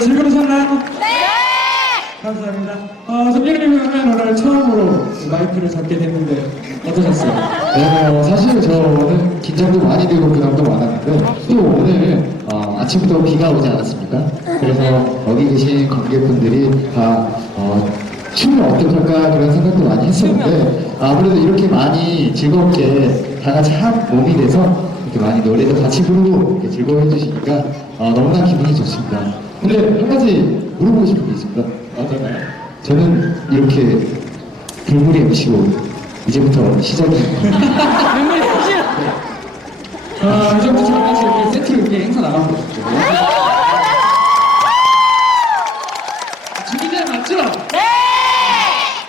오늘 즐거우셨나요? 네! 감사합니다. 어, 성경님은 오늘 처음으로 마이크를 잡게 됐는데 어떠셨어요? 네, 어, 사실 저는 긴장도 많이 되고 부담도 많았는데 또 오늘 어, 아침부터 비가 오지 않았습니까? 그래서 여기 계신 관객분들이 다 어, 춤을 어떡할까 그런 생각도 많이 했었는데 아무래도 이렇게 많이 즐겁게 다 같이 한 몸이 돼서 이렇게 많이 노래도 같이 부르고 이렇게 즐거워해 주시니까 어, 너무나 기분이 좋습니다. 근데 한 가지 물어보고 싶은 게 있습니다. 어떤가요? 저는 이렇게 불물이 MC고 이제부터 시작입니다. 어, 이제부터 저랑 같이 이렇게 세트로 이렇게 행사 나가면 되죠. 준비자 맞죠?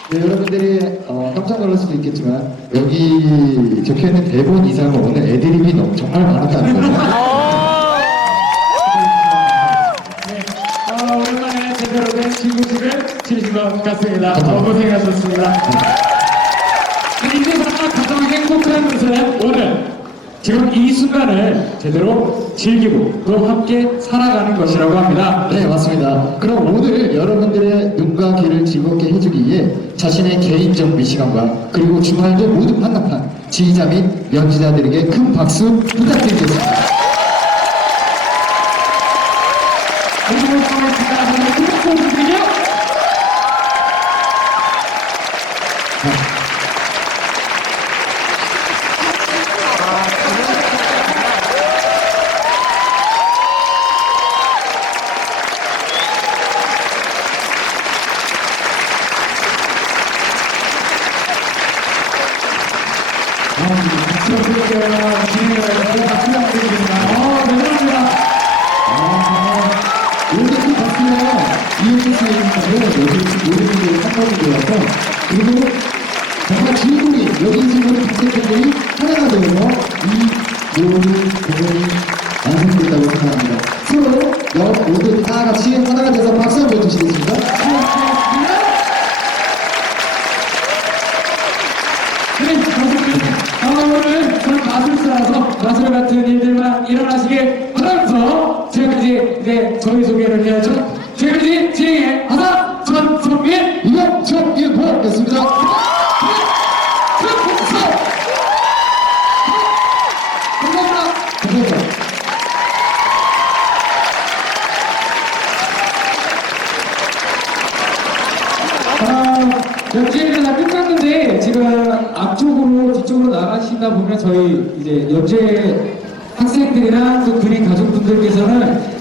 네, 여러분들이 어, 깜짝 놀랄 수도 있겠지만 여기 적혀있는 대본 이상은 오늘 애드립이 너무 정말 많았다는 거죠. 친구들을 치르신 것 같습니다. 어, 고생하셨습니다. 인생사가 가장 행복한 것은 오늘 지금 이 순간을 제대로 즐기고 또 함께 살아가는 것이라고 합니다. 네, 맞습니다. 그럼 오늘 여러분들의 눈과 귀를 즐겁게 해주기 위해 자신의 개인적 미시간과 그리고 주말도 모두 한답한 지휘자 및 연주자들에게 큰 박수 부탁드리겠습니다. 어, 박수가 이현주 선생님께서 여기 모든 되어서 그리고 정말 주인공이 여기 있는 모든 관객분들이 하나가 되어서 이 모든 공연이 완성됐다고 생각합니다. 서로 여 모두 다 같이 하나가 돼서 박수 한번 주시겠습니다? 네, 감사합니다. 아, 오늘 저는 마술사라서 마술 같은 일들만 일어나시길 바라면서 지금까지 이제 저희 소개를 해야죠. 감사합니다. 감사합니다. 아, 연주회가 다 끝났는데 지금 앞쪽으로 뒤쪽으로 나가시다 보면 저희 이제 연주회 학생들이랑 또 그린 가족분들께서는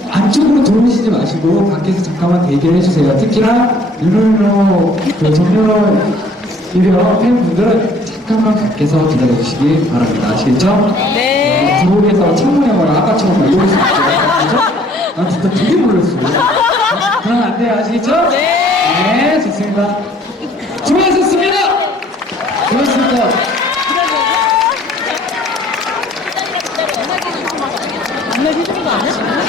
들어오시지 마시고 밖에서 잠깐만 대기해 주세요. 특히나 유노유노 그 정렬 이려 팬분들은 잠깐만 밖에서 기다려 주시기 바랍니다. 아시겠죠? 네. 들어오면서 창문에 뭐라 아까처럼 있죠. 그죠? 나 진짜 되게 놀랐어요. 그러면 안 돼요. 아시겠죠? 네. 네, 좋습니다. 수고하셨습니다. 고맙습니다. 안내 해주는 거 아니야?